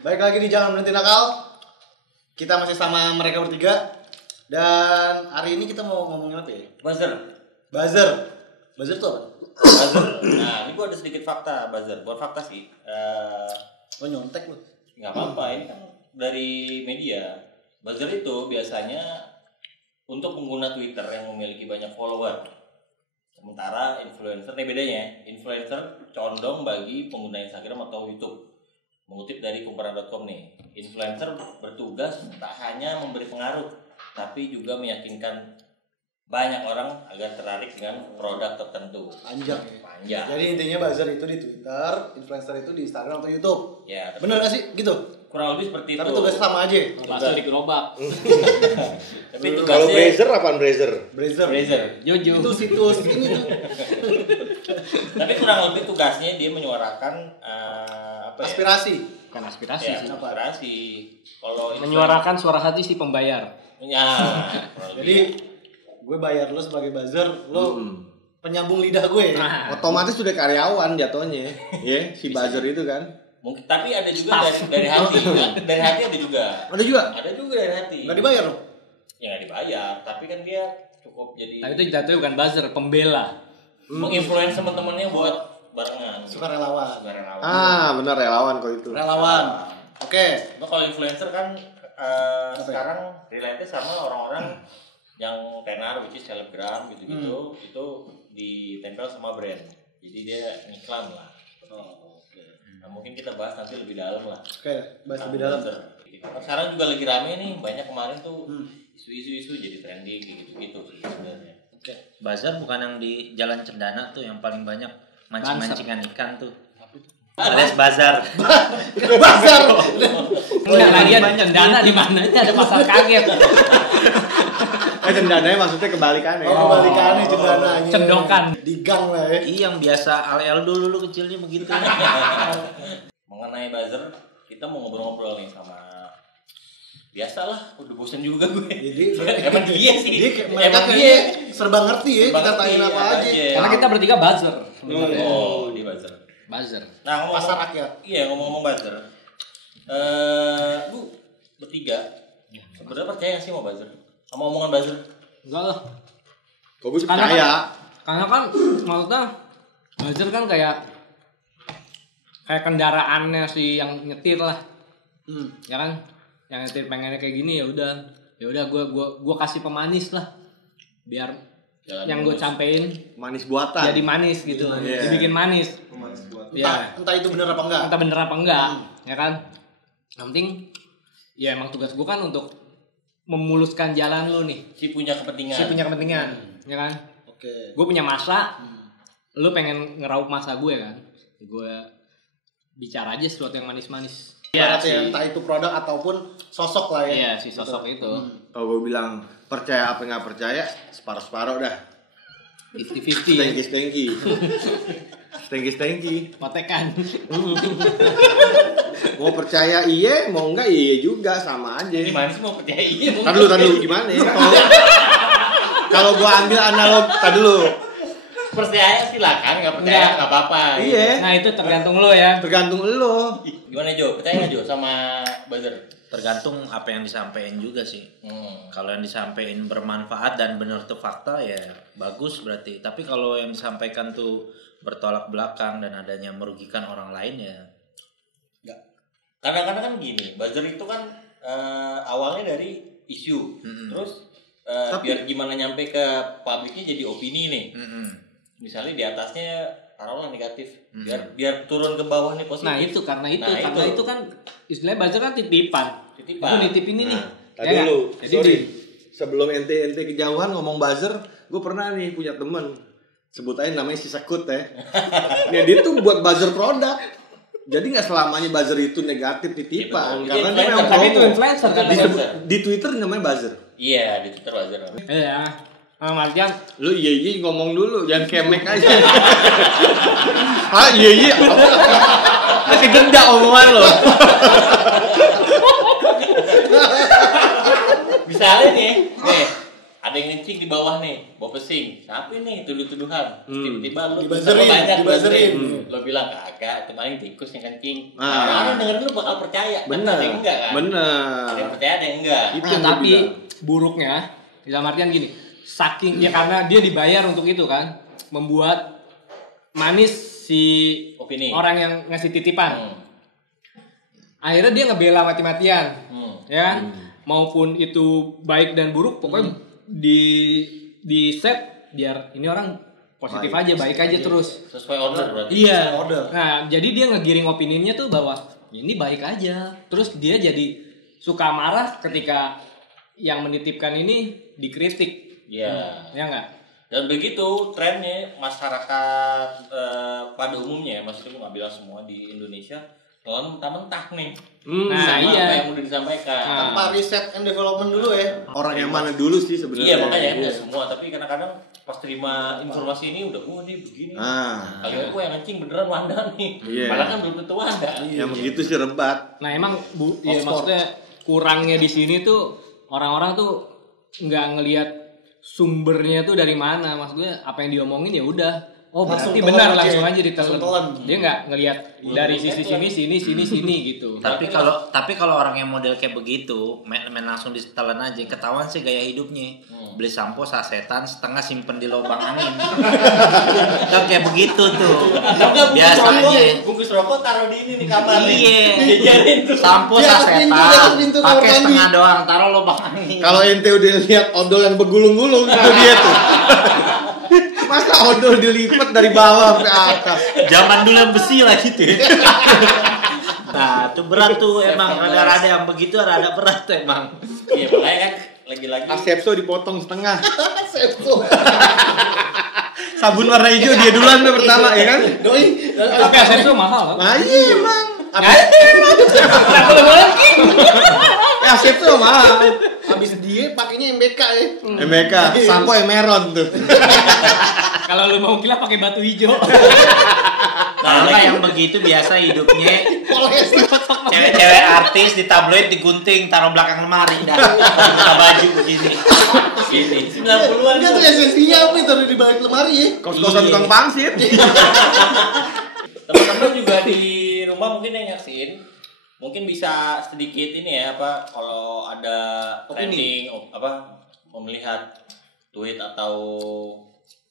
Baik lagi di Jangan Berhenti Nakal. Kita masih sama mereka bertiga. Dan hari ini kita mau ngomongin apa ya? Buzzer tuh apa? Buzzer. Nah, ini gua ada sedikit fakta buzzer. Bukan fakta sih. Lo nyontek lo. Nggak apa-apa, ini kan dari media. Buzzer itu biasanya untuk pengguna Twitter yang memiliki banyak follower. Sementara influencer, ini bedanya. Influencer condong bagi pengguna Instagram atau YouTube. Mengutip dari kumparan.com nih, influencer bertugas tak hanya memberi pengaruh, tapi juga meyakinkan banyak orang agar tertarik dengan produk tertentu. Panjang ya. Panjang. Jadi intinya buzzer itu di Twitter, influencer itu di Instagram atau YouTube. Ya, Bener gak sih? Gitu? kurang lebih seperti Tapi itu. tugasnya sama aja. Masuk di gerobak. Tapi Kalau tugasnya Brazer apaan Brazer? Brazer. Jojo. Itu situs ini tuh. Tapi kurang lebih tugasnya dia menyuarakan apa ya? Aspirasi. Bukan aspirasi Ya, sih. aspirasi. Kalau Menyuarakan suara hati si pembayar. Ya, Jadi gue bayar lo sebagai buzzer, lo penyambung lidah gue. Nah, Otomatis sudah karyawan jatuhnya. Ya, si buzzer itu kan. mungkin tapi ada juga dari hati kan? Dari hati ada juga. Ada juga. Ada juga dari hati. Gak dibayar lo? Ya nggak dibayar, tapi kan dia cukup jadi tapi itu jatuhnya bukan buzzer, pembela. menginfluence teman-temannya buat barengan. Sukarelawan. Sukarelawan. Benar relawan kok itu. Relawan. Oke. Nah, kalau influencer kan sekarang relate sama orang-orang yang tenar, which is selebgram gitu-gitu, itu ditempel sama brand. Jadi dia ngiklan lah. Nah, mungkin kita bahas nanti lebih dalam lah. Oke, bahas lebih dalam. Sekarang juga lagi rame nih, banyak kemarin tuh isu-isu jadi trending kayak gitu-gitu sih sebenarnya. Oke. Bazar bukan yang di Jalan Cendana tuh yang paling banyak mancing-mancingan ikan tuh. Ada Alias bazar. Bazar. Enggak lagi cendana di mana ada pasar kaget. Cendananya maksudnya kebalikannya. Oh, kebalikannya cendananya. Cendokan. Di gang lah ya. Iya, yang biasa al dulu kecilnya begitu. Mengenai buzzer, kita mau ngobrol-ngobrol nih sama biasalah, udah bosan juga gue. Jadi emang dia sih. Mereka kayaknya serba ngerti ya, kita tanyain apa aja. Karena kita bertiga buzzer. Oh, di buzzer. Buzzer. Nah, Pasar rakyat. Iya, ngomong-ngomong buzzer. Lu bertiga sebenarnya percaya nggak sih sama buzzer? Sama omongan buzzer? Enggak lah. Kok gue percaya? Karena kan maksudnya buzzer kan kayak kendaraannya si yang nyetir lah. Ya kan? Yang nyetir pengennya kayak gini ya udah gua kasih pemanis lah. Biar Jalan yang gue sampein Manis buatan. jadi manis gitu. Iya. Dibikin manis. Entah itu bener apa enggak. Entah bener apa enggak, ya kan? Yang penting ya emang tugas gue kan untuk memuluskan jalan lu nih. Si punya kepentingan. Ya kan? Oke. Gue punya masa, lu pengen ngeraup masa gue kan? Gue bicara aja sesuatu yang manis-manis. Ibaratnya entah itu produk ataupun sosok lah ya. Iya, si sosok itu. Kalau gue bilang percaya apa nggak percaya, separuh-separuh dah. 50-50 ya. Stengki. Potekan. Mau percaya iya, mau enggak iya juga sama aja. Gimana sih mau percaya? Iya. Tadi dulu gimana ya? Kalau gua ambil analog tadi dulu. Percaya silakan, nggak percaya nggak apa-apa. Iya. Nah, itu tergantung lo ya. Tergantung lo. Gimana Jo? Percaya nggak Jo sama buzzer? Tergantung apa yang disampaikan juga sih. Kalau yang disampaikan bermanfaat dan benar tuh fakta ya bagus berarti. Tapi kalau yang disampaikan tuh bertolak belakang dan adanya merugikan orang lain ya Enggak. Kadang-kadang kan gini, buzzer itu kan awalnya dari isu. Terus biar gimana nyampe ke publiknya jadi opini nih. Misalnya di atasnya taruhlah negatif. Biar turun ke bawah nih positif. Nah, itu karena itu kan istilahnya buzzer kan titipan. Titipan. Gue nitip ini nih. Tadi Ya lu, nggak? Jadi sorry. Sebelum ente kejauhan ngomong buzzer, gue pernah nih punya temen sebut aja namanya si Sekut ya. Nah, dia tuh buat buzzer produk. Jadi nggak selamanya buzzer itu negatif titipan, Iya, karena betul. dia memang Tapi itu promo. influencer kan. Di Twitter namanya buzzer. Iya, di Twitter buzzer. Iya. Martian, Lu iya ngomong dulu, jangan kemek aja. Iya. Masih genda omongan lo. Misalnya nih, ada yang ngencing di bawah nih, bawa pesing. Siapa nih tuduh-tuduhan? Tiba-tiba lu dibazerin. Lo bilang kagak, itu paling tikus yang kencing. Ah. Orang dengerin lu bakal percaya. Bener. Ada yang enggak kan? Bener. Ada yang percaya, ada yang enggak. Itu yang gua Tapi bilang. buruknya dalam artian gini, saking ya karena dia dibayar untuk itu kan, membuat manis si Opini. orang yang ngasih titipan. Akhirnya dia ngebela mati-matian, ya kan? Maupun itu baik dan buruk, pokoknya di set biar ini orang positif aja, baik aja terus. Sesuai order berarti. Iya. Sesuai order. Nah, jadi dia ngegiring opininya tuh bahwa ini baik aja. Terus dia jadi suka marah ketika yang menitipkan ini dikritik. Iya. Ya enggak? Dan begitu trennya masyarakat pada umumnya, maksudnya gue nggak bilang semua di Indonesia, kalau mentah-mentah nih. Nah, Sama iya. apa yang udah disampaikan. Nah. Tanpa riset and development dulu ya. Orang yang mana dulu sih sebenarnya? Iya makanya nggak semua, tapi kadang-kadang pas terima informasi ini udah dia begini. Akhirnya gue yang kencing beneran Wanda nih. Iya. Padahal kan belum tentu Wanda. Yang begitu sih rebat. Nah, emang ya maksudnya kurangnya di sini tuh orang-orang tuh nggak ngelihat sumbernya tuh dari mana. Maksudnya apa yang diomongin ya udah. Oh, Langsung berarti telan benar, aja. langsung aja Langsung ditelan. telan. Dia nggak ngelihat dari sisi sini gitu. Tapi kalau orang yang model kayak begitu, main langsung ditelan aja, ketahuan sih gaya hidupnya. Beli sampo sasetan setengah simpen di lubang angin. Kan kayak begitu tuh. Biasanya. Bungkus rokok taruh di ini di kamar nih. Iya. Diajarin tuh. Sampo Di atas pintu, di atas sasetan, pintu kamar pakai mandi. setengah doang, taruh lubang angin. Kalau ente udah lihat odol yang bergulung-gulung itu dia tuh. Masa odol dilipat dari bawah sampai atas? Zaman dulu yang besi lah gitu ya. Nah, itu berat tuh emang, rada-rada yang begitu rada berat tuh emang. Iya makanya kan lagi-lagi. Asepso dipotong setengah. Septo. Sabun warna hijau dia duluan tuh pertama ya kan? Doi. Tapi aset itu mahal. Nah iya emang. Asepso mahal. Habis dia pakainya MBK ya. MBK, sampo Emeron tuh. Kalau lu mau gila pakai batu hijau. Nah, yang begitu biasa hidupnya Poles. cewek-cewek artis di tabloid digunting taruh belakang lemari dah. Buka baju begini. Gini. 90-an. Dia tuh esensinya apa itu di balik lemari ya. Kos-kosan tukang pangsit. Teman-teman juga di rumah mungkin yang nyaksiin, mungkin bisa sedikit ini ya apa kalau ada trending melihat tweet atau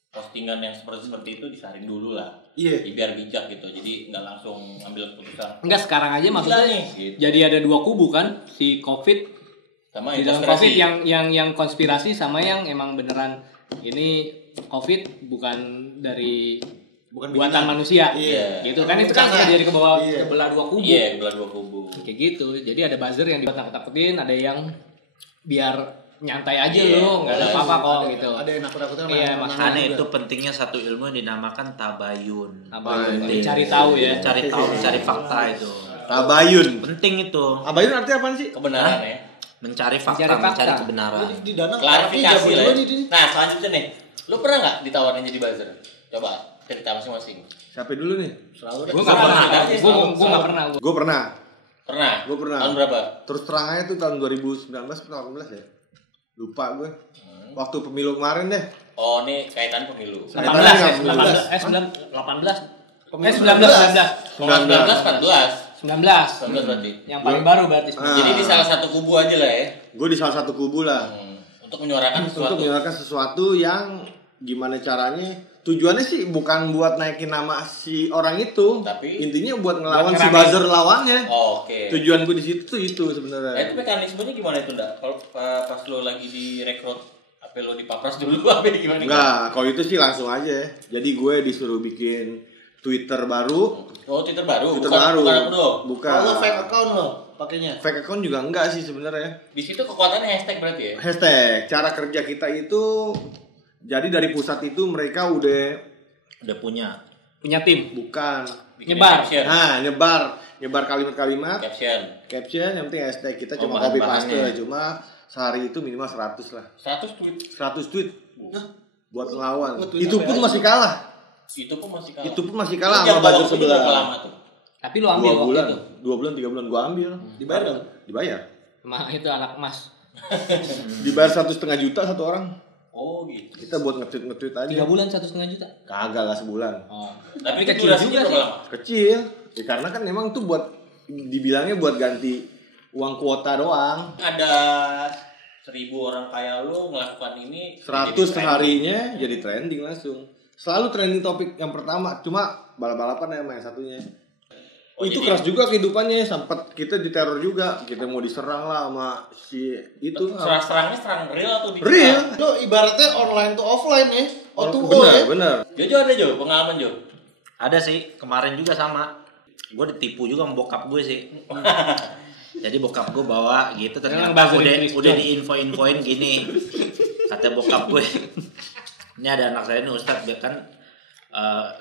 postingan yang seperti itu disaring dulu lah. Iya. Biar bijak gitu. Jadi nggak langsung ambil keputusan. Enggak sekarang aja maksudnya Gila nih, gitu. jadi ada dua kubu kan, si Covid Sama di dalam konspirasi. Covid yang konspirasi sama yang emang beneran ini Covid bukan dari buatan manusia. Iya. Gitu kan itu kan jadi ke bawah Iya. kebelah dua kubu. Iya, belah dua kubu. Kayak gitu. Jadi ada buzzer yang ditakut-takutin, ada yang biar nyantai aja Iya, lo, nggak ada boleh. apa-apa kok gitu. Ada yang nakut-nakutin. Iya, Makanya itu pentingnya satu ilmu yang dinamakan tabayun. Cari tahu ya. Cari tahu, cari fakta itu. Tabayun. Penting itu. Tabayun artinya apaan sih? Kebenaran ya. Mencari fakta, Mencari fakta. mencari kebenaran. Di dana Klarifikasi lah. Ya. Di Nah, selanjutnya nih. Lu pernah nggak ditawarin jadi buzzer? Coba cerita masing-masing. Siapa dulu nih? selalu Gue nggak pernah. Selalu. Gue nggak pernah. Gue pernah. Pernah? Gue pernah. Tahun berapa? Terus terang aja tuh tahun 2019 atau 18 ya? Lupa gue. Waktu pemilu kemarin deh. Oh, ini kaitan pemilu. 18 ya, 18. 19 berarti. yang paling baru berarti. Jadi di salah satu kubu aja lah ya. Gue di salah satu kubu lah. Untuk menyuarakan sesuatu. Untuk menyuarakan sesuatu yang gimana caranya. Tujuannya sih bukan buat naikin nama si orang itu, Tapi intinya buat ngelawan buat si ngeramein. buzzer lawannya. Oh, oke. Tujuan gue di situ tuh itu Nah, sebenarnya. itu mekanismenya gimana itu, Ndak? Kalau pas lo lagi direkrut, apa lo dipapras dulu apa gimana? Enggak, kalau itu sih langsung aja. Jadi gue disuruh bikin Twitter baru. Oh, Twitter baru. Twitter bukan, baru. Bukan akun lo. Bukan. Kalau fake account lo pakainya. Fake account juga enggak sih sebenarnya. Di situ kekuatannya hashtag berarti ya? Hashtag cara kerja kita itu jadi dari pusat itu mereka udah punya tim. bukan Bikin Nyebar. caption. nah nyebar kalimat-kalimat Caption. yang penting hashtag kita Oh, cuma bahan copy paste bahannya. cuma sehari itu minimal 100 lah 100 tweet. 100 tweet buat ngelawan Nge-tweet itu apa pun aja? masih kalah Itu pun masih kalah. itu pun masih kalah Lu sama jangka buzzer waktunya sebelah berapa lama tuh? Tapi lu ambil 2 bulan waktu itu. 2 bulan 3 bulan gua ambil Dibayar dong. dibayar Sama itu anak emas. dibayar 1,5 juta satu orang Oh gitu. Kita buat nge-tweet aja. 3 bulan 1,5 juta. Kagak lah sebulan. Oh. Tapi kecil juga sih. Kecil. Ya, karena kan memang tuh buat dibilangnya buat ganti uang kuota doang. Ada 1.000 orang kayak lu melakukan ini 100 seharinya jadi trending langsung. Selalu trending topik yang pertama, cuma balap-balapan sama yang satunya. Oh, itu jadi keras juga kehidupannya, sempat kita diteror juga, kita mau diserang lah sama si itu. serang-serangnya serang real atau digital? Real. Lo ibaratnya online to offline ya. O2O Bener, ya. bener. Jojo ada Jo, pengalaman Jo. Ada sih, kemarin juga sama. Gue ditipu juga sama bokap gue sih. Jadi bokap gue bawa gitu, ternyata udah diinfo-infoin gini. Kata bokap gue, ini ada anak saya nih Ustadz, dia kan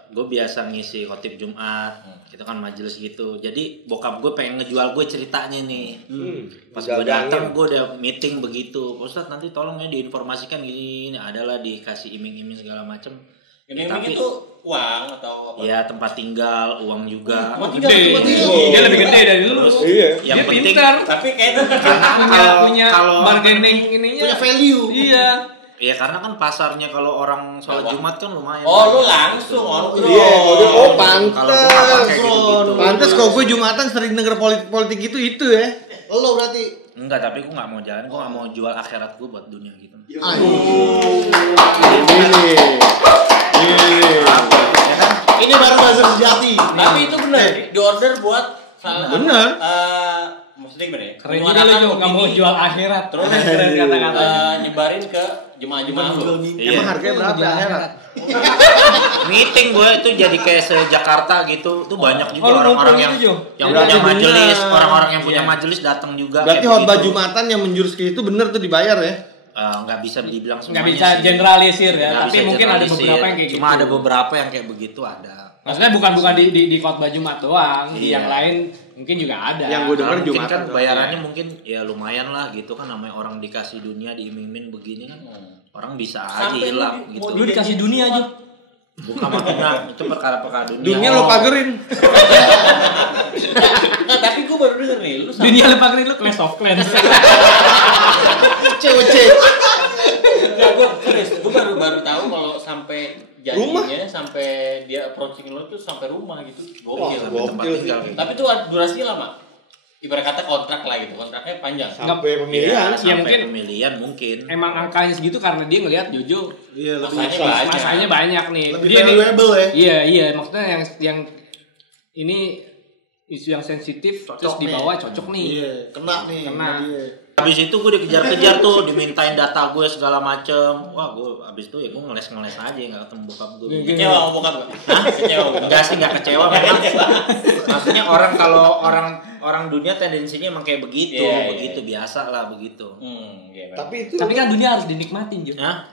gue biasa ngisi khotib Jumat, kita kan majelis gitu. Jadi bokap gue pengen ngejual gue ceritanya nih. Pas gue datang gue udah meeting begitu, Ustadz nanti tolong ya diinformasikan gini, adalah dikasih iming-iming segala macem. Iming-iming itu uang atau apa? Ya tempat tinggal, uang juga. Gede. Dia lebih gede dari lu. Iya. Yang Dia penting pintar. Tapi kayaknya punya bargaining ininya. Punya value. Iya. ya karena kan pasarnya kalau orang sholat Jumat kan lumayan. Oh lu langsung on Iya, oh pantes. Kalau gua nggak pakai gitu-gitu. Pantes kok gue Jumatan sering denger politik itu ya. Lo berarti Enggak, tapi gue nggak mau jalan, gue nggak mau jual akhirat gue buat dunia gitu. Ini baru buzzer sejati. Tapi itu benar, di order buat bener. Maksudnya gimana ya? Keren juga lu juga nggak mau jual akhirat. Terus keren kata-kata. nyebarin ke jemaah-jemaah lu. Emang harganya berapa akhirat? Meeting gue itu jadi kayak se-Jakarta gitu, tuh banyak juga Oh, lu orang-orang ngumpul yang gitu, Jo? yang Enggak, punya di majelis, dunia. orang-orang yang punya Iya. majelis datang juga. Berarti kayak khotbah begitu. Jumatan yang menjurus ke itu bener tuh dibayar ya? Nggak bisa dibilang semuanya. Nggak bisa sih. generalisir ya, Nggak tapi bisa mungkin ada generalisir. beberapa yang kayak gitu. Cuma ada beberapa yang kayak begitu ada. Maksudnya bukan di khotbah Jumat doang, di Iya. yang lain mungkin juga ada. Yang gue dengar Mungkin Jumatan kan bayarannya mungkin ya lumayan lah gitu kan, namanya orang dikasih dunia diiming-iming begini kan. Orang bisa aja Sampai hilang lu- gitu. Lu dikasih dunia aja. Bukan makna itu perkara-perkara dunia. dunia lo pagerin. Nah, tapi gue baru denger nih, lu Dunia lu pakai lu Clash of Clans. COC. Enggak, gue serius, gue baru tahu kalau sampai janjinya, sampai dia approaching lo tuh sampai rumah gitu. Gokil. Sampai tempat tinggal gitu. Tapi itu durasinya lama. Ibarat kata kontrak lah gitu, kontraknya panjang. Sampai pemilihan. Sampai mungkin pemilihan mungkin. Emang angkanya segitu karena dia ngelihat Jojo Iya, lebih Masanya banyak. banyak nih. Lebih Dia nih, valuable ya. iya, maksudnya yang ini isu yang sensitif terus nih. dibawa cocok nih. Iya, kena nih. Kena. sama dia. Habis itu gue dikejar-kejar tuh, dimintain data gue segala macem. Wah, gue habis itu ya gue ngeles-ngeles aja, nggak ketemu bokap gue. Kecewa sama bokap gak? Kecewa bokap. Enggak sih, nggak kecewa memang. Maksudnya orang kalau orang dunia tendensinya emang kayak begitu, Iya, iya, begitu biasa lah begitu. Iya, Tapi itu Tapi kan dunia harus dinikmatin, Jo. Nah,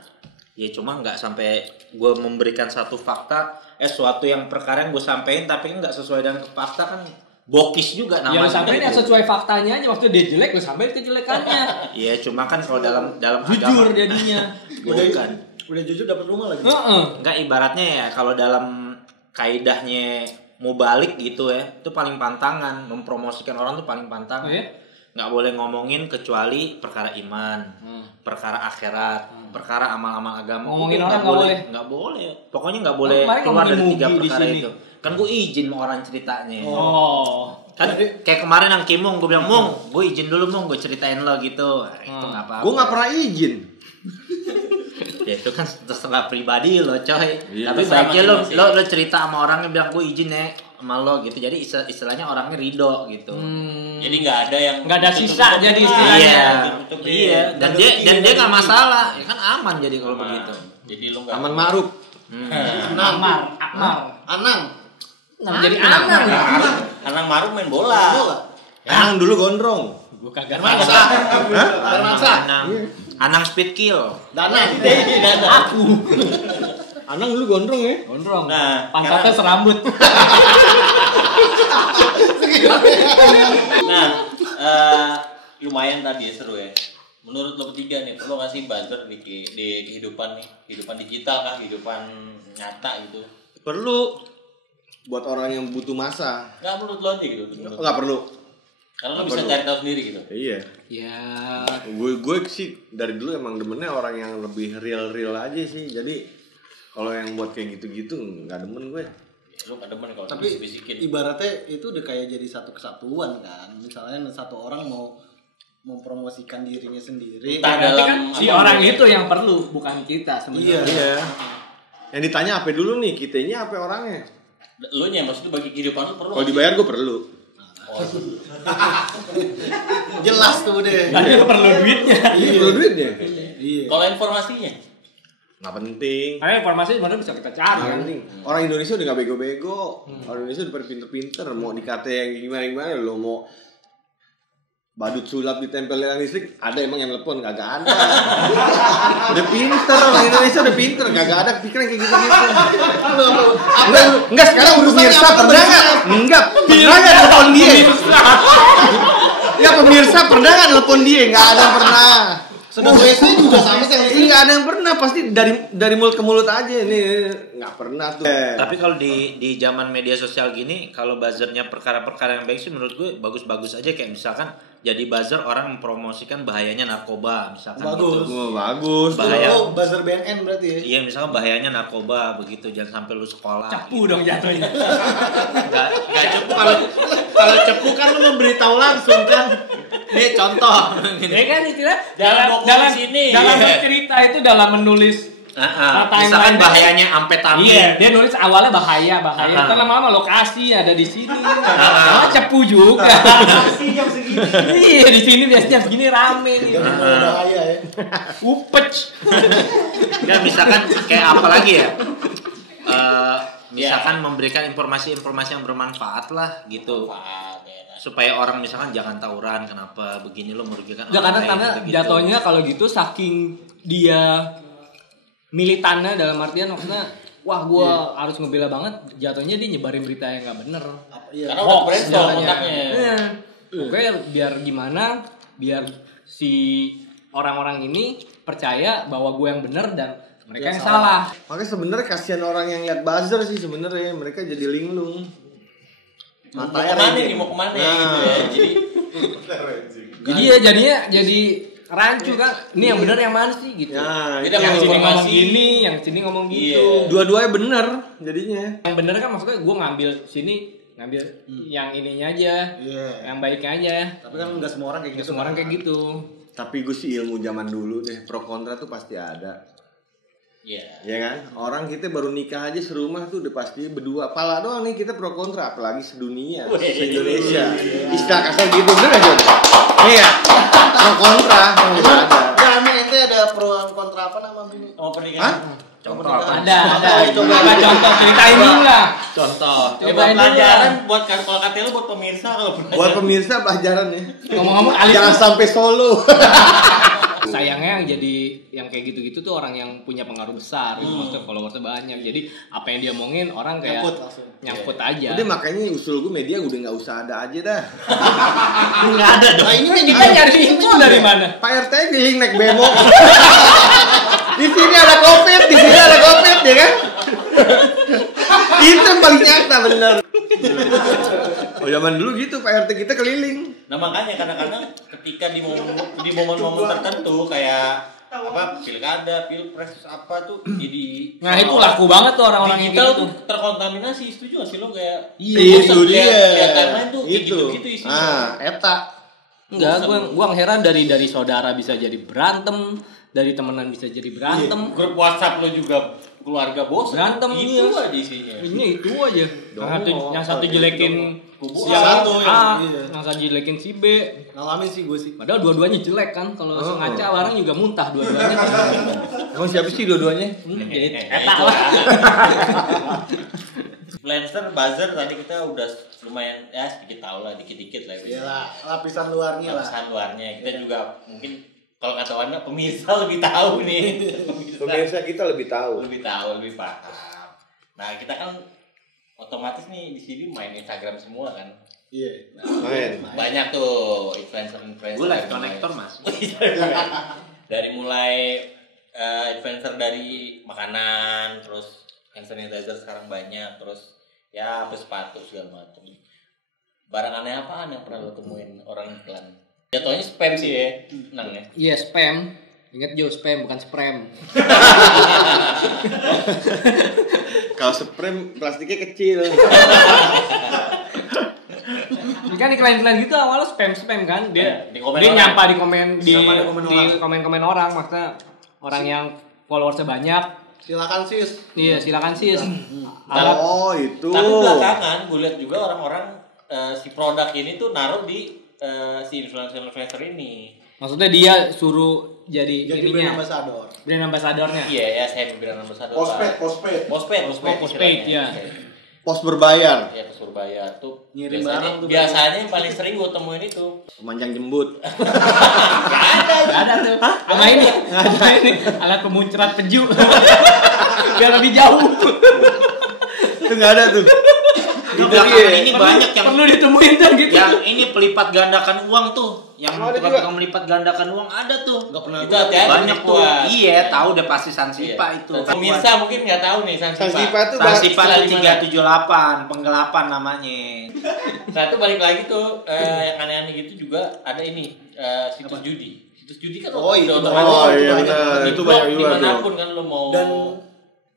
ya cuma nggak sampai gue memberikan satu fakta, suatu yang perkara yang gue sampein tapi kan nggak sesuai dengan fakta kan bokis juga Ya lu namanya. sampein yang sesuai faktanya aja, waktu dia jelek lu sampein kejelekannya. Iya, cuma kan kalau dalam Jujur agama jadinya. bukan. Udah jujur dapat rumah lagi. Heeh. Enggak, ibaratnya ya kalau dalam kaidahnya mau balik gitu ya, itu paling pantangan, mempromosikan orang tuh paling pantangan. Oh, ya? Nggak boleh ngomongin kecuali perkara iman, perkara akhirat, perkara amal-amal agama. Ngomongin Udah, orang nggak boleh. Pokoknya nggak boleh kemarin keluar dari ngomongin 3 Mugi di perkara sini. itu. Kan gue izin sama orang ceritanya. Oh. Kan kayak kemarin yang Kimung, gue bilang Mung, gue izin dulu Mung, gue ceritain lo gitu. Nah, itu nggak apa-apa. gue nggak pernah izin. Ya itu kan terserah pribadi lo coy. Iya, Tapi terserah baiknya lo masing-masing. cerita sama orangnya bilang gue izin ya sama lo gitu. Jadi istilahnya orangnya ridho gitu. Jadi nggak ada yang Nggak ada sisa jadi istilahnya. Iya, Tutup-tutupin. iya. Dan dia nggak masalah, ya kan aman jadi kalau begitu. Jadi lu nggak Aman Ma'ruf. Akmal. Anang. Nah, jadi anak. Anang Maruf main bola. Bola. Yang dulu gondrong. Gua kagak Mansa. tahu. Mansa. Anang speed kill. Danang. Anang dulu gondrong ya. Gondrong. Nah, Pantatnya serambut. Nah, lumayan tadi ya, seru ya. Menurut lo bertiga nih, perlu nggak sih buzzer di kehidupan nih, kehidupan digital kah, kehidupan nyata gitu? Perlu buat orang yang butuh masa. Nggak menurut lo aja gitu? Nggak perlu. Kalau lo bisa cari tahu sendiri gitu. Iya. Ya. Gue sih dari dulu emang demennya orang yang lebih real aja sih. Jadi kalau yang buat kayak gitu-gitu nggak demen gue. Lu gak demen kalau tapi bisikin. Ibaratnya itu udah kayak jadi satu kesatuan kan. Misalnya satu orang mau mempromosikan dirinya sendiri. Berarti kan si orang itu yang perlu, bukan kita sebenarnya. Iya. Yang ditanya apa dulu nih, kitanya apa orangnya? Lu nya maksudnya bagi kehidupan lu perlu. Kalau dibayar gue perlu. Jelas tuh deh. Tapi perlu duitnya. Iya. Perlu duitnya. Iya. Kalau informasinya Nggak penting. Karena informasi sebenarnya bisa kita cari. Nggak penting. Orang Indonesia udah nggak bego-bego. Orang Indonesia udah pada pinter-pinter. Mau dikata yang gimana lo mau badut sulap ditempel dengan listrik, ada emang yang telepon? Kagak ada. Udah pinter orang Indonesia, udah pinter. Kagak ada pikiran kayak gitu-gitu. Enggak, sekarang pemirsa pernah nggak? Enggak, pernah nggak telepon dia? Ya pemirsa pernah nggak telepon dia? Nggak ada pernah. Sedang WC juga sama sih. Nggak ada yang pernah, pasti dari mulut ke mulut aja. Ini nggak pernah tuh. Tapi kalau di zaman media sosial gini, kalau buzzernya perkara-perkara yang baik sih menurut gue bagus-bagus aja. Kayak misalkan jadi buzzer orang mempromosikan bahayanya narkoba misalkan. Bagus. Gitu. Oh, bagus. Bahaya. Oh, buzzer BNN berarti ya. Iya, misalkan bahayanya narkoba begitu, jangan sampai lu sekolah. Cepu dong jatuhnya. Enggak cepu, kalau cepu kan lu memberitahu langsung kan. Nih contoh. Ya kan istilah Jangan dalam sini. dalam Iya. bercerita itu dalam menulis Misalkan bahayanya amfetamin. Iya, dia nulis awalnya bahaya. Kan lama-lama lokasi ada di sini. Cepu juga. Masih jam segini. Iya, di sini biasanya jam segini rame nih. Bahaya ya. Upec. Enggak, misalkan kayak apa lagi ya? Misalkan memberikan informasi-informasi yang bermanfaat lah gitu. Supaya orang misalkan jangan tawuran, kenapa begini lo merugikan orang lain. Karena gitu. jatuhnya kalau gitu saking dia militannya dalam artian maksudnya wah gue harus ngebela banget, jatuhnya dia nyebarin berita yang nggak bener. Iya. karena udah brainstorm Jatuhnya. otaknya. Iya. Pokoknya biar gimana, biar si orang-orang ini percaya bahwa gue yang bener dan mereka yang salah. Makanya sebenarnya kasihan orang yang lihat buzzer sih sebenarnya, mereka jadi linglung. Mau kemana nih, mau kemana gitu ya. Jadi ya jadinya jadi rancu kan. Ini yang bener yang mana sih gitu. Ya, Jadi Yang sini ngomong informasi. gini, yang sini ngomong gitu. Iya. dua-duanya bener jadinya. Yang bener kan maksudnya gue ngambil sini, ngambil yang ininya aja, Iya. yang baiknya aja. Tapi kan enggak semua orang kayak gitu. Semua orang kayak gitu. Tapi gue sih ilmu zaman dulu deh, pro kontra tuh pasti ada. Iya. Ya kan? Orang kita baru nikah aja serumah tuh udah pasti berdua. Pala doang nih kita pro kontra, apalagi sedunia, se-Indonesia. Istilah kasar gitu bener gak Jon? Iya. Pro kontra udah ada. Ya, emang ente ada pro kontra apa nama ini? Mau pernikahan. Contoh apa? Ada. Coba. Coba contoh ceritain dulu lah. Contoh. Ini buat pelajaran buat kalau kata lu buat pemirsa kalau Buat pemirsa pelajaran ya. Ngomong-ngomong Alis Jangan sampai solo. sayangnya yang jadi yang kayak gitu-gitu tuh orang yang punya pengaruh besar, maksudnya followersnya banyak. Jadi apa yang dia omongin orang kayak Nyangkut langsung. nyangkut aja. Udah makanya usul gue media udah nggak usah ada aja dah. Enggak ada dong. Nah, ini kan Kita nyari info dari mana? Pak RT giling naik bemo. Di sini ada covid, di sini ada covid ya kan? Itu yang paling nyata bener. Oh zaman dulu gitu Pak RT kita keliling. Nah makanya kadang-kadang ketika di momen-momen tertentu kayak apa pilkada, pilpres apa tuh jadi Nah itu laku banget tuh orang-orang yang digital gitu. tuh terkontaminasi. Setuju gak sih lo kayak Itu dia. lihat timeline tuh kayak Itu. gitu-gitu isinya. Eta. Enggak, gua heran dari saudara bisa jadi berantem, dari temenan bisa jadi berantem. Grup WhatsApp lo juga keluarga bos Berantem, itu iya. aja isinya. Ini itu aja. Yang satu jelekin Kubu yang satu, A, iya. yang satu jelekin si B. Ngalamin sih gue sih. Padahal dua-duanya jelek kan. Kalau ngaca orang juga muntah dua-duanya. Emang siapa sih dua-duanya? Eta lah. Influencer, buzzer tadi kita udah lumayan ya sedikit tahu lah, dikit-dikit lah. Iyalah, lapisan luarnya lah. Lapisan luarnya. Kita juga mungkin kalau kata Wanda pemirsa lebih tahu nih. Pemirsa kita lebih tahu. Lebih tahu, lebih paham. Nah, kita kan otomatis nih di sini main Instagram semua kan. Iya. Main. Banyak tuh influencer-influencer. Gue live dari connector mulai- mas. dari mulai influencer dari makanan, terus hand sanitizer sekarang banyak, terus ya apa sepatu segala macam. barang aneh apaan yang pernah lo temuin orang iklan? Jatuhnya spam sih ya, nang ya. Iya, spam. Ingat Jo, spam bukan spam. Kalau spray plastiknya kecil. Kan iklan-iklan gitu awalnya spam kan. Dia nyampa di komen orang, maksudnya orang yang followersnya banyak. Silakan sis. Iya, silakan sis. Oh, itu. Tapi belakangan gue lihat juga orang-orang si produk ini tuh naruh di si influencer ini. Maksudnya dia suruh jadi ininya. Brand ambassadornya. Iya, ya saya brand ambassador. Postpaid ya. Pos berbayar. Iya, pos berbayar tuh. Ngirim barang tuh. Biasanya yang paling sering gue temuin itu Pemanjang jembut. Gak ada tuh. Sama ini, alat pemuncrat peju. Biar lebih jauh. Itu nggak ada tuh. Di belakangan ini banyak yang perlu ditemuin tuh gitu. Yang ini pelipat gandakan uang tuh. Yang tukang melipat gandakan uang ada tuh. Nggak pernah. itu hati-hati Banyak tuh. buat. Iya, tahu deh pasti Sansipa itu. Pemirsa mungkin nggak tahu nih Sansipa tuh Sansipa istilah tuh di mana? 378, penggelapan namanya. Nah itu balik lagi tuh yang aneh-aneh gitu juga ada ini situs judi. Situs judi kan Oh, itu udah banyak. iya benar. Itu banyak juga tuh. dimanapun kan lo mau Dan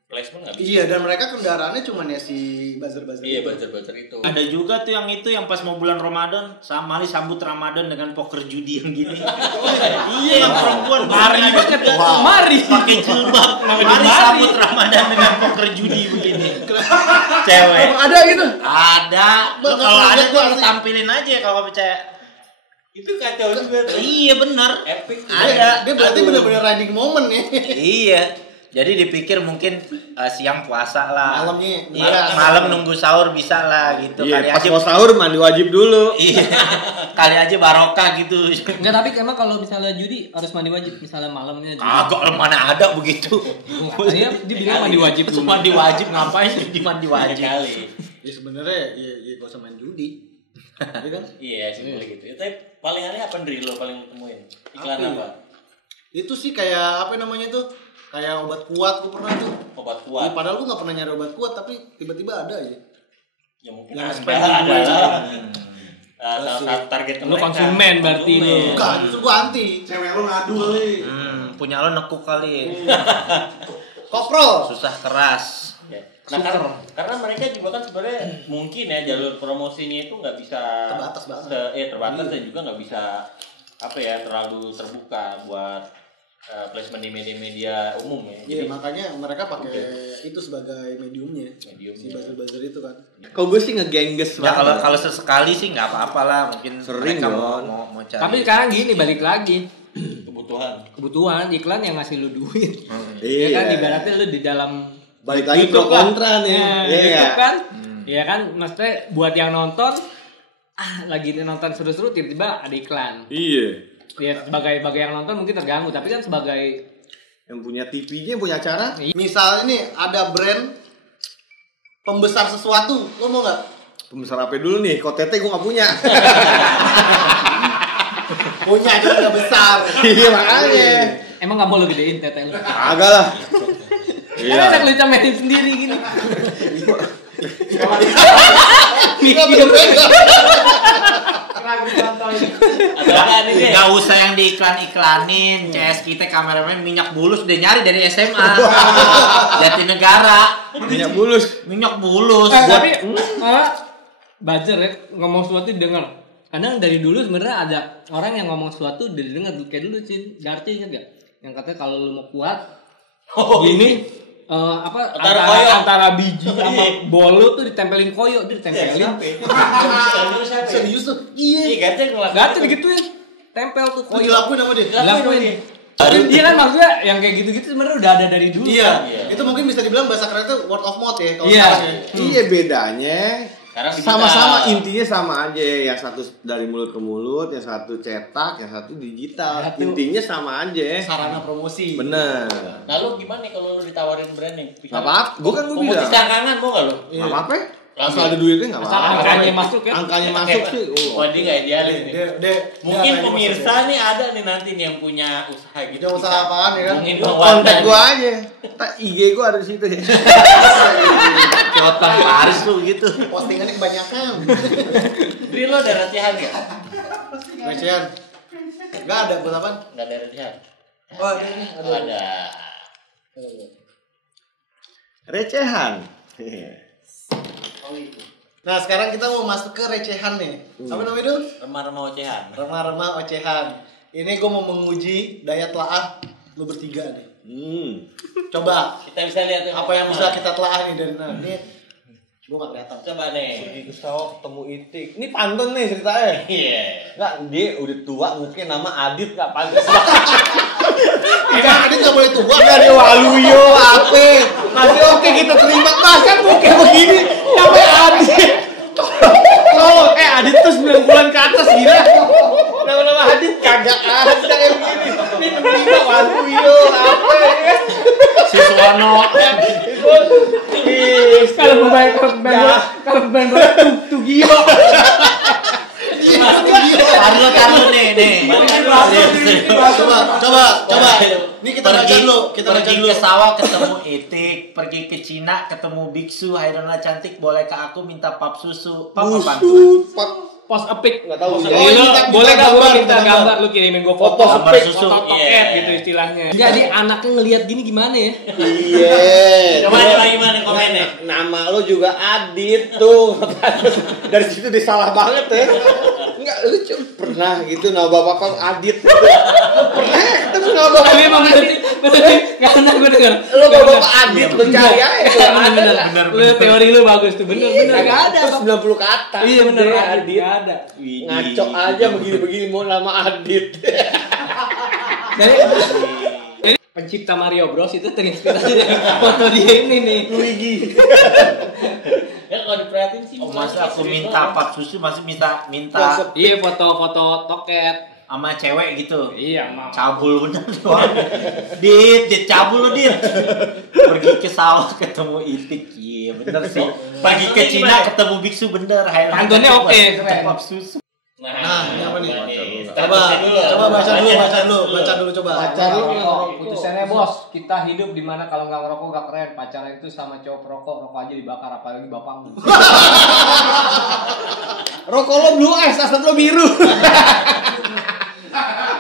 placement nggak bisa. iya, dan mereka kendaraannya cuma ya si buzzer-buzzer. Iya itu. buzzer itu. Ada juga tuh yang pas mau bulan Ramadan sama nih sambut Ramadan dengan poker judi yang gini. Iya, yang perempuan Mari banget. Mari. pakai jilbab. Mari sambut Ramadan dengan poker judi begini. Cewek. Ada gitu. Ada. Lu Bang, kalau nggak ada pernah tuh lihat lu sih. tampilin aja kalau percaya. Itu kacau juga tuh. Iya bener. Epic. Ada. Dia berarti Aduh. benar-benar riding moment ya. Iya. Jadi dipikir mungkin siang puasa lah. Malamnya. Iya, malam nunggu sahur bisa lah gitu. Iya, Kali pas aja. mau sahur mandi wajib dulu. Iya. Kali aja barokah gitu. Enggak, tapi emang kalau misalnya judi harus mandi wajib, misalnya malamnya judi. Kagak mana ada begitu. Dia bilang mandi wajib dulu. Mandi wajib ngapain di mandi wajib? Kali. Ya sebenarnya ya gak usah main judi. Iya kan? Iya simpel gitu. Tapi paling aneh apa dari lo paling temuin? Iklan Apa ya? apa? Itu sih kayak apa namanya tuh? Kayak obat kuat gue pernah tuh. Obat Ya, kuat. padahal gue gak pernah nyari obat kuat tapi tiba-tiba ada aja. Ya mungkin Yang ada spam lah. gue. Salah satu target Lu konsumen berarti lu. Bukan, justru gue anti. Cewek lu ngadu nih. Punya lo nekuk kali. Koprol. Susah keras. Ya. Nah karena mereka juga kan sebenarnya mungkin ya jalur promosinya itu nggak bisa Terbatas banget. Terbatas dan juga nggak bisa apa ya terlalu terbuka buat placement di media-media umum ya. Iya, makanya mereka pakai itu sebagai mediumnya. Mediumnya. Si buzzer-buzzer itu kan. Kalau gue sih ngegengges Ya banget. kalau sesekali sih nggak apa-apa lah. Mungkin Sering, mereka Don. mau cari. Tapi sekarang gini, balik lagi. kebutuhan Iklan yang ngasih lu duit. Iya. Ya kan ibaratnya lu di dalam Balik lagi pro YouTube kan. kontra nih. Nah, Iya YouTube nggak? kan. Ya kan maksudnya buat yang nonton lagi nonton seru-seru tiba-tiba ada iklan. Iya. Ya sebagai yang nonton mungkin terganggu, tapi kan sebagai Yang punya TV-nya punya acara. Misalnya nih ada brand pembesar sesuatu, lo mau nggak? Pembesar apa dulu nih? Kok tete gue gak punya. Punya aja nggak besar. Iya makanya. emang nggak mau lu gedein tete lu. Agak lah. Kan enak lu camerin sendiri gini. Gak usah yang diiklan-iklanin. CS kita kameramen minyak bulus udah nyari dari SMA. Jatinegara. Minyak bulus. Minyak bulus. Tapi buzzer ya ngomong sesuatu didengar. Kadang dari dulu sebenarnya ada orang yang ngomong sesuatu didengar kayak dulu sih. Darti ingat gak? Yang katanya kalau lu mau kuat gini antara biji sama bolu tuh ditempelin koyo, dia ditempelin. Serius tuh? Iya gatel Gatel digituin. Tempel tuh Lo koyo. dilakuin sama dia? Dilakuin. Iya kan maksudnya yang kayak gitu-gitu sebenarnya udah ada dari dulu. Iya. Iya. Itu mungkin bisa dibilang bahasa keren itu word of mouth ya kalau Iya. sekarang ya. Iya bedanya. Sekarang digital. Sama-sama intinya sama aja. Yang satu dari mulut ke mulut, yang satu cetak, yang satu digital. Satu- Intinya sama aja. Sarana promosi. Bener. Nah lu gimana nih kalau lu ditawarin branding? Gak apa-apa. Gue kan gue Promosi bilang. selangkangan mau gak lu? Gak apa-apa. Langsung. Asal ada duitnya gak Asal apa-apa. angkanya masuk ya. Angkanya masuk sih. Wah dia gak idealis nih. dia Mungkin kayak pemirsa maksudnya. nih ada nih nanti nih yang punya usaha gitu. Dia usaha apaan ya kan? Mungkin Kontak gue aja. Tak IG gue ada di situ ya. Kayak Otman Paris tuh gitu. Postingannya kebanyakan. Dri lo ada recehan nggak? Recehan. Enggak ada buat apaan? Nggak ada recehan. Oh, ini Ada. Recehan. Nah, sekarang kita mau masuk ke recehan nih. Apa namanya dulu? Remah-remah ocehan. Remah-remah ocehan. Ini gue mau menguji daya telaah lu bertiga nih. Coba Kita bisa lihat apa yang bisa kita telaah nih dari ini. Gue gak kelihatan. Coba nih. Pergi ke sawah ketemu itik. Ini pantun nih ceritanya. Iya. Enggak, dia udah tua mungkin nama Adit enggak pantas. Enggak, ini gak boleh tua. Enggak dia Waluyo apa? Masih oke kita terima. Masa mungkin begini namanya Adit. Oh, Adit tuh 9 bulan ke atas gila. Nama-nama Adit kagak ada yang begini. Ini menerima Waluyo apa ya? Siswono. Kalau pemain bola Tugio. Taruh nih. Coba. Ini kita baca dulu. Pergi ke sawah ketemu itik, pergi ke Cina ketemu biksu, hai nona cantik, bolehkah aku minta pap susu? Pap apaan? Pos epic. Enggak tahu. Boleh gak gue minta gambar lu kirimin gue foto Gambar susu. toket gitu istilahnya. Jadi anaknya ngelihat gini gimana ya? Iya. Coba gimana komennya? Nama lo juga Adit tuh. Dari situ disalah banget ya. Enggak lucu. Pernah gitu nama bapak kamu Adit. Pernah ketemu nama bapak. Tapi emang bener nggak pernah gue denger. Lo bapak Adit lo cari aja. Bener. Lu teori lu bagus tuh bener. Nggak ada. Terus 90 ke atas. Iya bener Adit. nggak ada. Ngaco aja begini-begini mau nama Adit. Jadi pencipta Mario Bros itu terinspirasi dari foto dia ini nih. Luigi. Ya kalau diperhatiin sih. Masa aku minta pap susu masih minta Iya foto-foto toket. sama cewek gitu. Iya mau. Cabul bener doang. Dit cabul lu Dit. Pergi ke sawah ketemu itik. Iya bener sih. Pergi ke Cina ketemu biksu bener. Pantunnya oke, keren. Pap susu. Nah, ini apa nih? Coba baca dulu coba. Pacar lu putusannya bos, kita hidup di mana kalau nggak ngerokok gak keren. Pacaran itu sama cowok perokok, rokok aja dibakar apalagi bapakmu. Rokok lo blue ice, asap lo biru.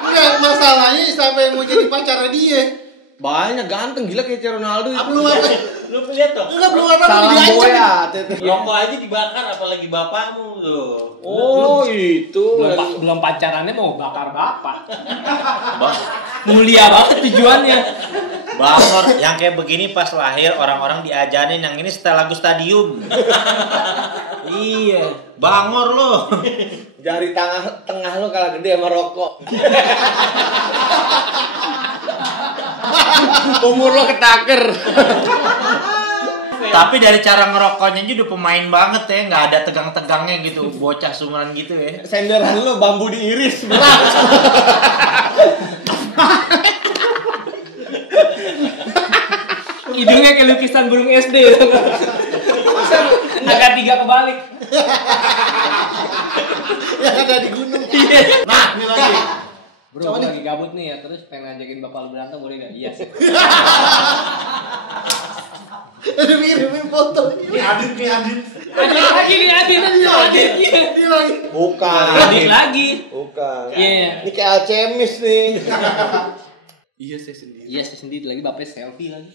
Enggak, masalahnya siapa yang mau jadi pacarnya dia? Banyak ganteng gila kayak Ronaldo itu. Belum apa? Lu lihat dong. Enggak belum apa Salam diancam. boya. Rokok aja dibakar apalagi bapakmu tuh. Oh itu. Belum pacarannya mau bakar bapak. Mulia banget tujuannya. Bangor yang kayak begini pas lahir orang-orang diajarin yang ini setel lagu stadium. Iya, bangor lo. Jari tengah lo kalah gede sama rokok. Umur lo ketaker. Tapi dari cara ngerokoknya aja udah pemain banget ya, nggak ada tegang-tegangnya gitu, bocah sumuran gitu ya. Senderan lo bambu diiris. Hidungnya kayak lukisan burung SD. Agak 3 kebalik. Ya ada di gunung. Nah, ini lagi. Bro, gue lagi gabut nih ya, terus pengen ngajakin bapak lu berantem boleh gak? Iya sih. Ada ngirimin foto. Ini Adit. Adit lagi nih, Adit. Ini lagi. Bukan. Adit lagi. Bukan. Iya. Ini kayak alchemis nih. Iya saya sendiri lagi bapaknya selfie lagi.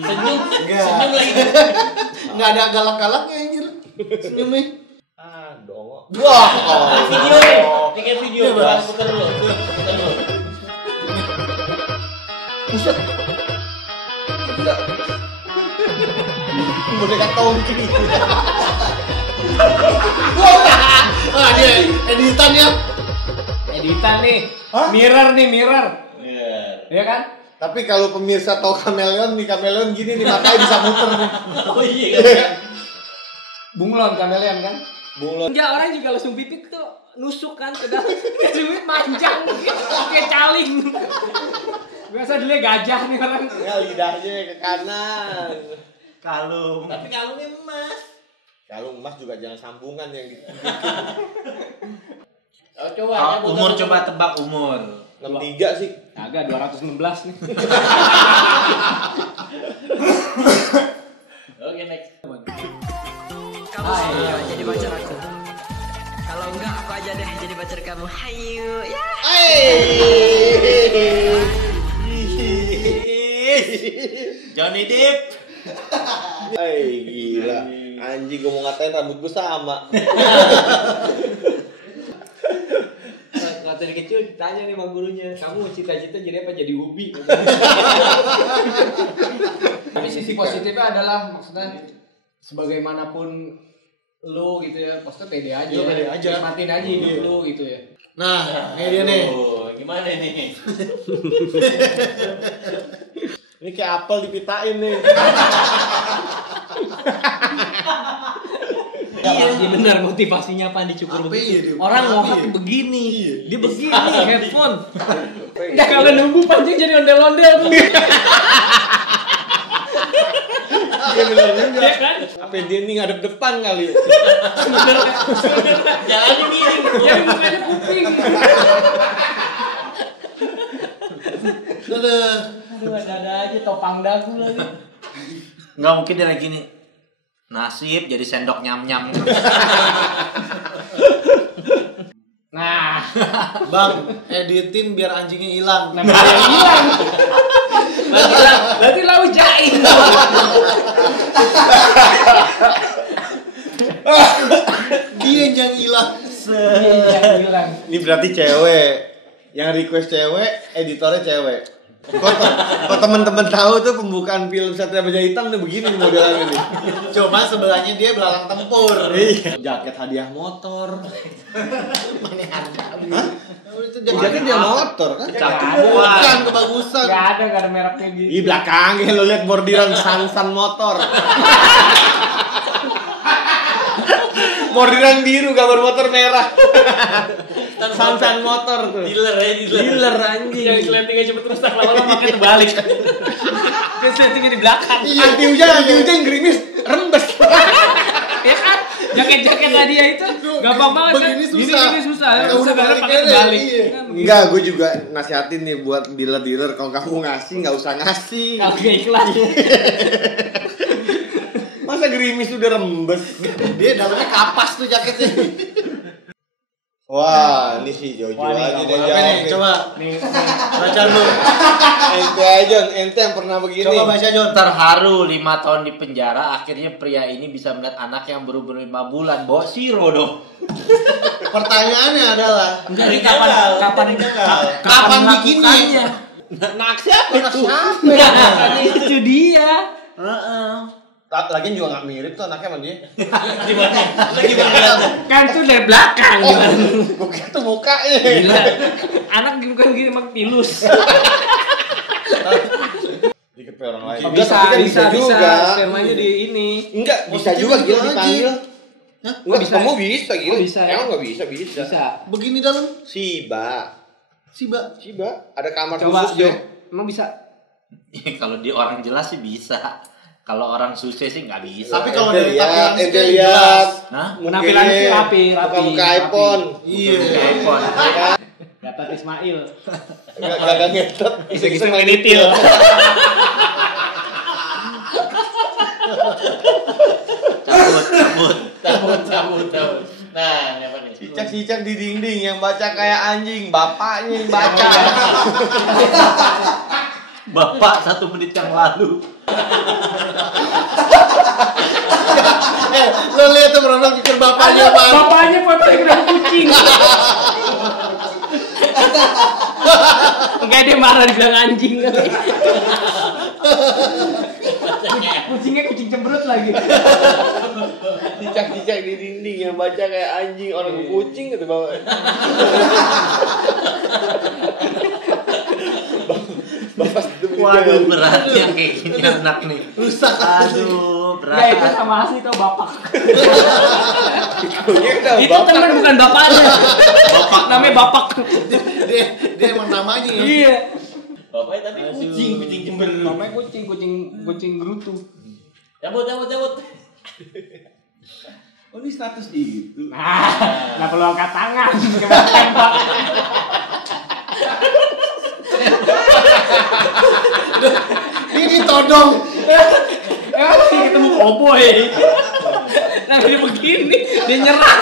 Senyum lagi. Enggak ada galak-galaknya anjir. Senyumnya. Dong. Wah. Video nih. Ini kayak video. Putar dulu. Buset. Enggak. Boneka tongki. Ah, dia editan ya. Editan nih. Hah? Mirror. Iya. Iya kan? Tapi kalau pemirsa tahu kameleon gini nih makanya bisa muter nih. Oh iya. Bunglon kameleon kan? Bunglon. Enggak, orang juga langsung pipit tuh nusuk kan ke dalam. Duit manjang kayak caling. Biasa dulu gajah nih orang. Ya lidahnya ke kanan. Kalung. Tapi kalungnya emas. Kalung emas juga jangan sambungan yang gitu. Oh, coba. Umur coba tebak umur. 63 sih. Agak 216 nih. Oke, Ayo jadi pacar aku. Kalau enggak aku aja deh jadi pacar kamu. Hayu ya. Johnny Depp. Gila. Anjing gue mau ngatain rambut gue sama. Waktu dari kecil ditanya nih sama gurunya, kamu cita-cita jadi apa? Jadi ubi. Tapi sisi positifnya adalah maksudnya sebagaimanapun lu gitu ya, maksudnya pede aja. Lu pede aja. Nikmatin aja hidup lu gitu ya. Nah, ini dia nih. Gimana nih? Ini kayak apel dipitain nih. Iya benar, motivasinya apa dicukur begitu. Orang mau begini, dia begini headphone. Enggak kalau nunggu pancing jadi ondel-ondel tuh. Iya bener juga. Apa dia nih ngadep depan kali? Jalannya miring. Yang mukanya kuping. Aduh, ada aja topang dagu lagi. Nggak mungkin dia lagi gini. Nasib jadi sendok nyam-nyam. Nah, Bang, editin biar anjingnya hilang. yang hilang. Berarti lau jain. Dia yang hilang. Yang hilang. Ini berarti cewek. Yang request cewek, editornya cewek. Kok teman-teman tahu tuh pembukaan film Satria Baja Hitam tuh begini nih modelannya nih. Cuma sebelahnya dia belalang tempur. Iya. Jaket hadiah motor. Mana ada? Itu Jaket dia motor kan? bukan kebagusan. Gak ada mereknya gitu. Di belakangnya lo lihat bordiran Sansan motor. Bordiran biru gambar motor merah. Sansan motor tuh. Dealer ya, Dealer anjing. Yang sletingnya cepet rusak lama-lama pakai terbalik. Dia sletingnya di belakang. Anti hujan gerimis rembes. Ya kan? Jaket-jaket tadi ya itu gampang banget kan? Begini susah. Gini susah. Kalau Susah udah banget balik pakai aja, terbalik. iya. Kan? Enggak, gue juga nasihatin nih buat dealer-dealer kalau kamu ngasih nggak usah ngasih. Kalau gak ikhlas. Masa gerimis udah rembes? Dia dalamnya kapas tuh jaketnya. Wah, ini sih Jojo Wah, ini aja nggak deh Apa jawab. nih? Coba baca dulu. Ente aja, ente yang pernah begini. Coba baca Jon. Terharu 5 tahun di penjara, akhirnya pria ini bisa melihat anak yang baru 5 bulan. Bawa siro dong. Pertanyaannya adalah Jadi kapan bikinnya? Nak siapa itu? itu dia. Lagian juga nggak mirip tuh anaknya sama dia. Kan itu dari belakang gimana? Gue kira tuh mukanya. Gila. Anak bukan gini emang pilus. Dikit pe orang lain. Bisa spermanya di ini. Enggak, bisa Positif juga itu gila aja. dipanggil. Hah? Enggak, bisa. kamu bisa gila. Oh, bisa, ya? Emang nggak bisa? Bisa. Begini dalam Siba. Ada kamar Coba khusus Jo. deh. Emang bisa? Kalau dia orang jelas sih bisa. Kalau orang susah sih nggak bisa. Tapi kalau Ente dari tampilan ente sih lihat. jelas. Nah, Penampilannya sih rapi. Muka iPhone. Iya. iPhone. Gatot Ismail. Gak ngetot. Iseng-iseng main itil. Cabut. Nah, ini apa nih? Cicak-cicak di dinding yang baca kayak anjing, bapaknya yang baca. Bapak 1 menit yang lalu. Lo lihat tuh pernah pikir bapaknya apa? Bapaknya foto yang udah kucing. Enggak dia marah dibilang anjing kali. Kucingnya kucing cemberut lagi. Cicak-cicak di dinding yang baca kayak anjing, orang kucing gitu bapak. Bapak Waduh, berat ya kayak gini anak nih. Rusak. Aduh, Enggak itu berat. sama asli tau bapak. itu Teman bukan bapaknya. Namanya bapak. Dia emang namanya ya. Iya. Bapaknya tapi kucing jember. Namanya kucing gerutu. Cabut. Oh ini status itu. Nah, nggak perlu angkat tangan. Kemana tembak. Ini todong. Ketemu koboi. Tapi dia begini, dia nyerah.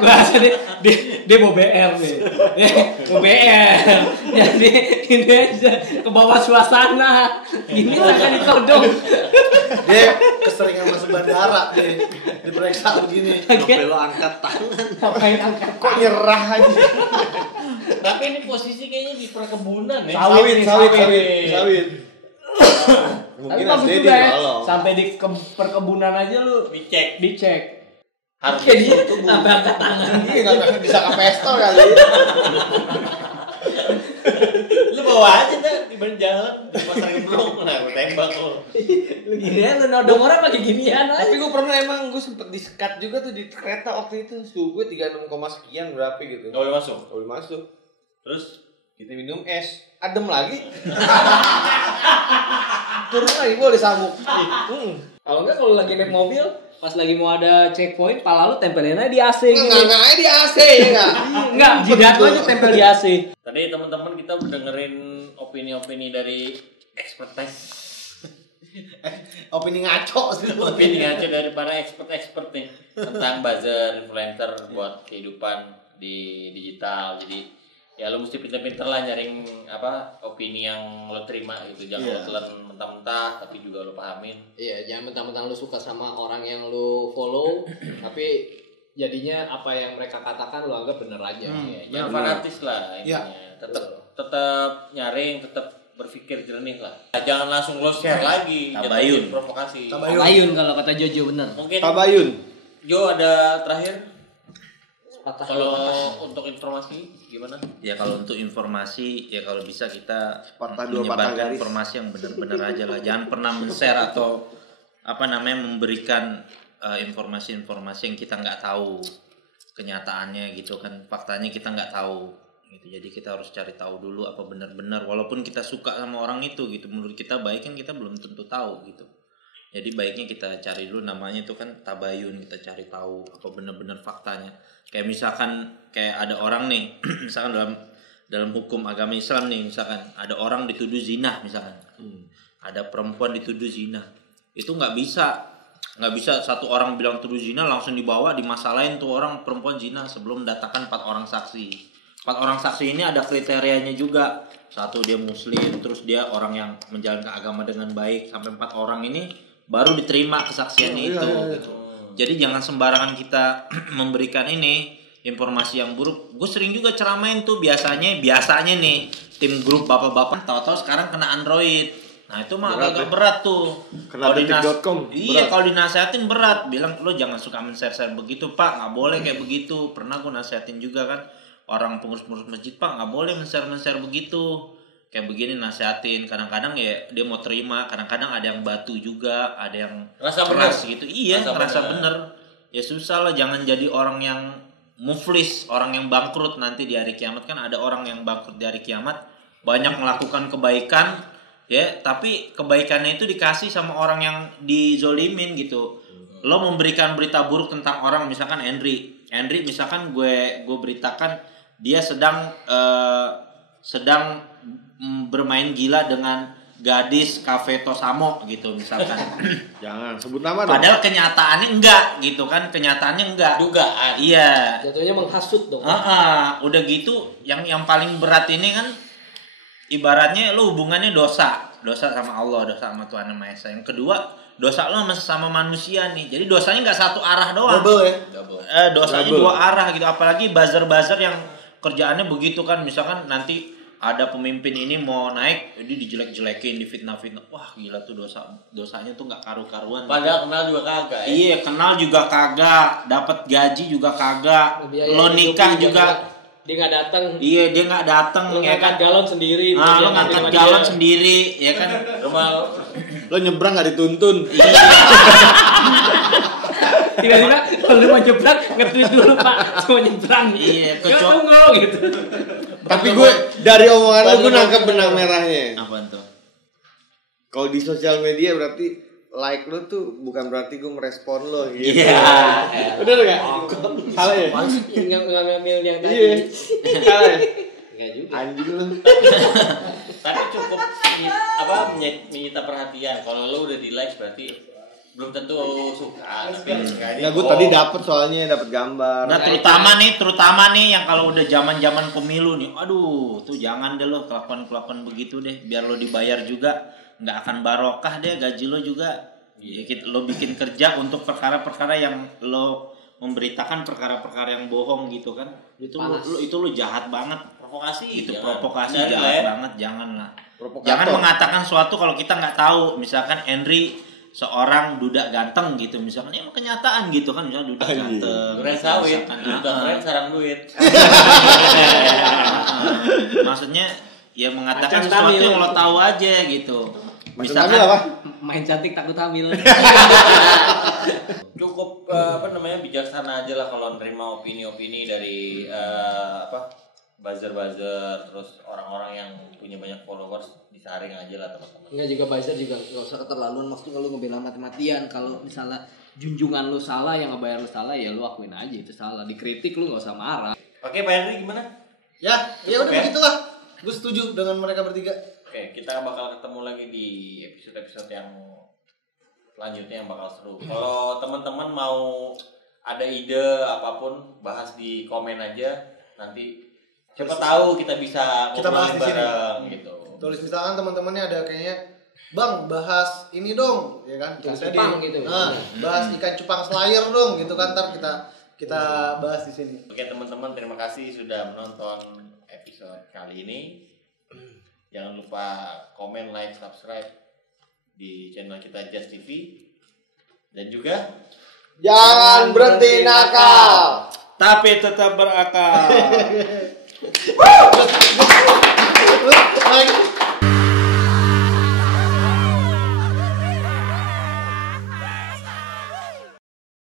Bahasa dia mau BR nih. Ya, mau BR. Jadi ini aja ke bawah suasana. Gini tangan ditodong. Dia keseringan masuk bandara nih. Diperiksa begini. Sampai lo angkat tangan. Ngapain angkat? Kok nyerah aja? Tapi ini posisi kayaknya di perkebunan ya. Sawit. Tapi Mungkin bagus SD juga ya. ditolong. Sampai di perkebunan aja lu Dicek. Harusnya dia sampai angkat tangan. Iya nggak bisa ke pistol kali. Lu bawa aja dah di badan jalan pasar Gemblong, nah gue tembak lo. Lu gini ya, lu nodong orang pakai ginian aja. Tapi gue pernah emang gue sempet di-skat juga tuh di kereta waktu itu. Suhu gue 36, sekian berapa gitu. Gak boleh masuk. Gak boleh masuk. Terus Kita minum es, adem lagi. Turun lagi boleh sabuk. Kalau enggak kalau lagi naik mobil, pas lagi mau ada checkpoint, pala lu tempelin aja di AC gitu. Enggak aja di AC ya enggak? Enggak, jidat lu aja tempel di AC. tadi teman-teman kita dengerin opini-opini dari expertise. Opini ngaco sih. Opini ngaco dari para expert nih tentang buzzer, influencer buat kehidupan di digital. Jadi ya lo mesti pinter-pinter lah nyaring opini yang lo terima gitu. Jangan lo telan mentah-mentah tapi juga lo pahamin. Iya, jangan mentang-mentang lu suka sama orang yang lu follow, tapi jadinya apa yang mereka katakan lu anggap bener aja. Jangan fanatis lah intinya. Tetap nyaring, tetap berpikir jernih lah. Jangan langsung lo share lagi. Tabayun. Provokasi. Tabayun kalau kata Jojo bener. Mungkin Tabayun. Jo ada terakhir. Patah Kalau untuk informasi gimana? Ya kalau untuk informasi ya kalau bisa kita Patah dua patah menyebarkan garis. informasi yang benar-benar aja lah. Jangan pernah men-share atau memberikan informasi-informasi yang kita nggak tahu kenyataannya gitu kan. Faktanya kita nggak tahu gitu. Jadi kita harus cari tahu dulu apa benar-benar walaupun kita suka sama orang itu gitu. Menurut kita baik kan kita belum tentu tahu gitu. Jadi baiknya kita cari dulu namanya itu kan tabayun, kita cari tahu apa benar-benar faktanya. Kayak misalkan kayak ada orang nih, misalkan dalam hukum agama Islam nih, misalkan ada orang dituduh zina misalkan. Ada perempuan dituduh zina. Itu nggak bisa satu orang bilang tuduh zina langsung dibawa dimasalahin tuh orang perempuan zina sebelum mendatangkan 4 orang saksi. 4 orang saksi ini ada kriterianya juga. Satu dia muslim, terus dia orang yang menjalankan agama dengan baik. Sampai 4 orang ini baru diterima kesaksiannya itu. Gitu. Jadi jangan sembarangan kita memberikan ini informasi yang buruk. Gue sering juga ceramain tuh biasanya nih tim grup bapak-bapak tahu-tahu sekarang kena Android. Nah itu mah agak berat tuh. Kena detik.com. Iya kalau dinasehatin berat. Bilang lo jangan suka men-share begitu pak, nggak boleh kayak begitu. Pernah gue nasehatin juga kan orang pengurus masjid pak nggak boleh men-share begitu. Kayak begini nasehatin, kadang-kadang ya dia mau terima, kadang-kadang ada yang batu juga, ada yang Rasa keras bener. gitu. Iya, ngerasa bener. Ya susah lah, jangan jadi orang yang muflis, orang yang bangkrut nanti di hari kiamat. Kan ada orang yang bangkrut di hari kiamat, banyak melakukan kebaikan, ya, tapi kebaikannya itu dikasih sama orang yang dizolimin gitu. Lo memberikan berita buruk tentang orang, misalkan Henry misalkan gue beritakan dia sedang bermain gila dengan gadis Cafe Tosamo gitu misalkan. Jangan sebut nama dong. Padahal kenyataannya enggak gitu kan, kenyataannya enggak. Dugaan. Iya. Jatuhnya menghasut dong. Udah gitu yang paling berat ini kan ibaratnya lo hubungannya dosa sama Allah, dosa sama Tuhan Yang Maha Esa. Yang kedua, dosa lo sama manusia nih. Jadi dosanya enggak satu arah doang. Double ya. Dosanya dua arah gitu. Apalagi buzzer yang kerjaannya begitu kan, misalkan nanti ada pemimpin ini mau naik, jadi dijelek-jelekin, difitnah-fitnah. Wah gila tuh dosanya tuh nggak karu-karuan. Padahal kenal juga kagak ya. Iya kenal juga kagak, dapat gaji juga kagak, lo nikah juga. Dia nggak datang. Iya dia nggak datang Lo ya kan. ngangkat galon sendiri. Lo ngangkat galon sendiri, ya kan. Rumah Lo nyebrang nggak dituntun. Tiba-tiba kalau lu mau nyebrang nge-tweet dulu pak, mau nyebrang. Iya, tunggu gitu. Tapi gue dari omongan lo gue nangkep benang merahnya. Apa tuh? Kalau di sosial media berarti like lo tuh bukan berarti gue merespon lo gitu. Iya. Bener nggak? Salah ya? Nggak ngambil yang tadi. Iya. Salah ya? Nggak juga. Anjing lo. tapi cukup menyita perhatian. Kalau lo udah di like berarti belum tentu suka, tapi Ya gue tadi dapet gambar. Nah, terutama nih yang kalau udah zaman pemilu nih, aduh, tuh jangan deh lo kelakuan begitu deh, biar lo dibayar juga nggak akan barokah deh gaji lo juga. Lo bikin kerja untuk perkara-perkara yang lo memberitakan perkara-perkara yang bohong gitu kan, itu lo jahat banget. Provokasi Jahat banget, janganlah. Jangan mengatakan suatu kalau kita nggak tahu. Misalkan Henry seorang duda ganteng gitu, misalkan emang kenyataan gitu kan, misalnya duda ganteng. Duda sawit, duda keren sarang duit. Maksudnya ya mengatakan sesuatu yang lo tahu aja gitu. Misalkan apa? Main cantik takut hamil. Cukup bijaksana aja lah kalau nerima opini-opini dari buzzer terus orang-orang yang punya banyak followers, disaring aja lah teman-teman. Enggak, juga buzzer juga nggak usah keterlaluan, maksudnya lu ngebela mati-matian. Kalau misalnya junjungan lu salah, yang ngebayar lu salah, ya lu akuin aja itu salah. Dikritik lu nggak usah marah. Oke, Pak Henry gimana? Ya udah begitulah. Gue setuju dengan mereka bertiga. Oke, kita bakal ketemu lagi di episode-episode yang selanjutnya yang bakal seru. Kalau teman-teman mau ada ide apapun, bahas di komen aja nanti. Siapa tahu kita bisa bahas di sini gitu. Tulis misalkan teman-temannya ada kayaknya, Bang bahas ini dong, ya kan? Tulisnya cupang gitu. Bahas ikan cupang slayer dong, gitu kan? Ntar kita bahas di sini. Oke teman-teman, terima kasih sudah menonton episode kali ini. Jangan lupa komen, like, subscribe di channel kita Just TV, dan juga jangan berhenti nakal, tapi tetap berakal. Woo!